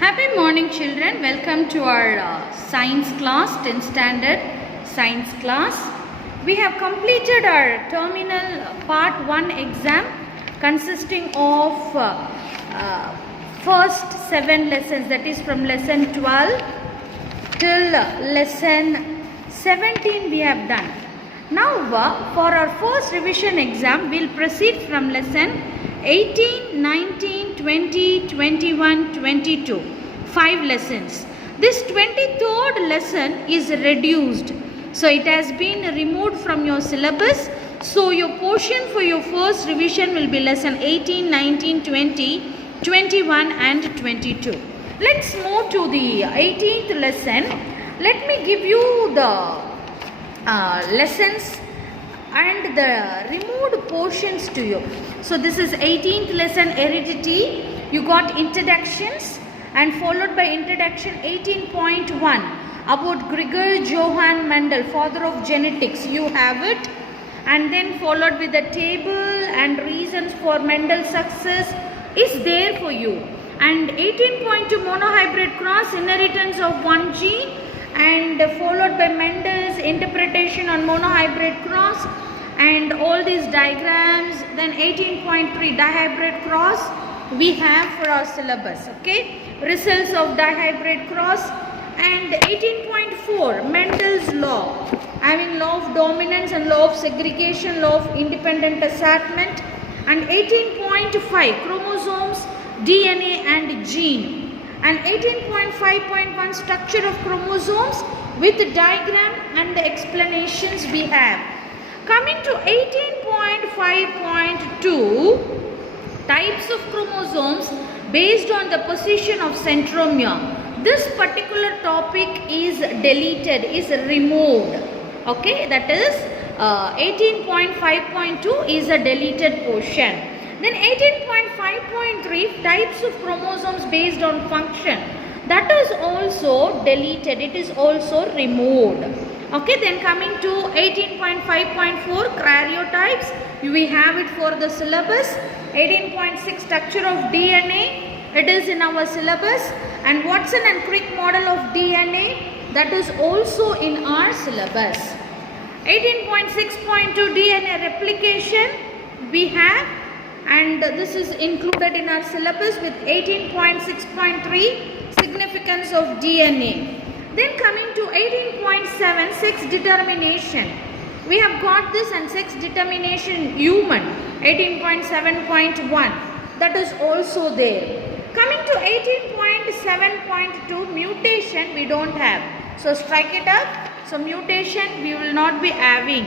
Happy morning, children. Welcome to our science class, 10th standard science class. We have completed our terminal part 1 exam consisting of first 7 lessons, that is from lesson 12 till lesson 17 we have done. Now for our first revision exam, we will proceed from lesson 18, 19, 20, 21, 22. 5 lessons. This 23rd lesson is reduced. So it has been removed from your syllabus. So your portion for your first revision will be lesson 18, 19, 20, 21 and 22. Let's move to the 18th lesson. Let me give you the lessons and the removed portions to you. So this is 18th lesson, heredity. You got introductions and followed by introduction 18.1 about Gregor Johann Mendel, father of genetics. You have it, and then followed with the table and reasons for Mendel's success is there for you. And 18.2 monohybrid cross, inheritance of one gene, and followed by Mendel's interpretation on monohybrid cross and all these diagrams. Then 18.3 dihybrid cross we have for our syllabus, okay, results of dihybrid cross. And 18.4 Mendel's law, having law of dominance and law of segregation, law of independent assortment. And 18.5 chromosomes, DNA and gene. And 18.5.1 structure of chromosomes with the diagram and the explanations we have. Coming to 18.5.2 types of chromosomes based on the position of centromere. This particular topic is deleted, is removed. Okay, that is 18.5.2 is a deleted portion. Then 18.5.3 types of chromosomes based on function, that is also deleted, it is also removed. Okay, then coming to 18.5.4 karyotypes, we have it for the syllabus. 18.6 structure of DNA, it is in our syllabus. And Watson and Crick model of DNA, that is also in our syllabus. 18.6.2 DNA replication we have, and this is included in our syllabus with 18.6.3 significance of DNA. Then coming to 18.7 sex determination, we have got this, and sex determination human 18.7.1, that is also there. Coming to 18.7.2 mutation we don't have, so strike it up. So mutation we will not be having,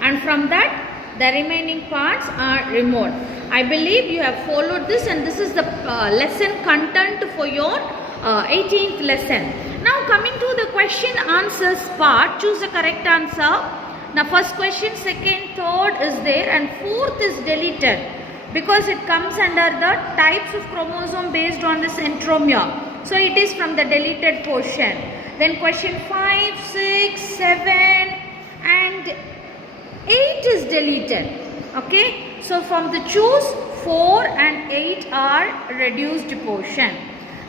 and from that the remaining parts are removed. I believe you have followed this, and this is the lesson content for your 18th lesson. Now coming to the question answers part, choose the correct answer. Now first question, second, third is there, and fourth is deleted because it comes under the types of chromosome based on the centromere. So it is from the deleted portion. Then question 5, 6, 7 and 8 is deleted. Okay, so from the choose 4 and 8 are reduced portion.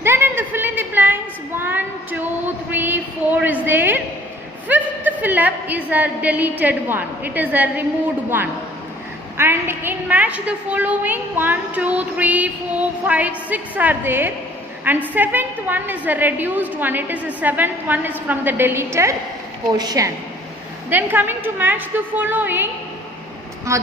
Then in the fill in the blanks 1, 2, 3, 4 is there. Fifth fill up is a deleted one, it is a removed one. And in match the following 1, 2, 3, 4, 5, 6 are there. And seventh one is a reduced one, it is a seventh one is from the deleted portion. Then coming to match the following,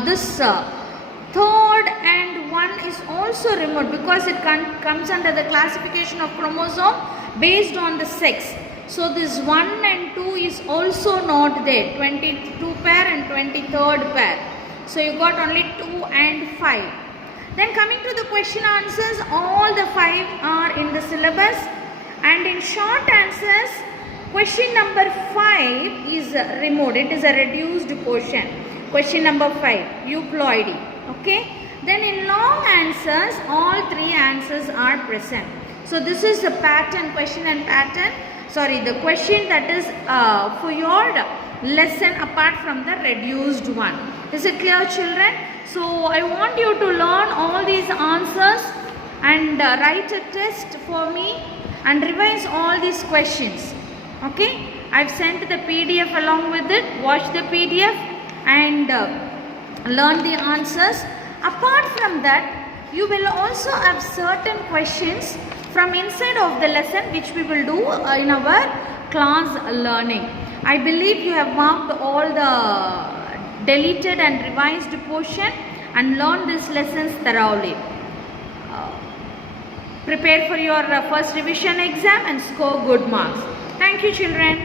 this third and 1 is also removed because it comes under the classification of chromosome based on the sex. So this 1 and 2 is also not there, 22 pair and 23rd pair. So you got only 2 and 5. Then coming to the question answers, all the 5 are in the syllabus, and in short answers question number 5 is removed, it is a reduced portion. Question number 5, euploidy. Okay, then in long answers all 3 answers are present. So this is the pattern, question and pattern, sorry, the question that is for your lesson apart from the reduced one. Is it clear, children? So I want you to learn all these answers and write a test for me and revise all these questions. Okay, I've sent the PDF along with it. Watch the PDF and learn the answers. Apart from that, you will also have certain questions from inside of the lesson which we will do in our class learning. I believe you have marked all the deleted and revised portion and learned these lessons thoroughly. Prepare for your first revision exam and score good marks. Thank you, children.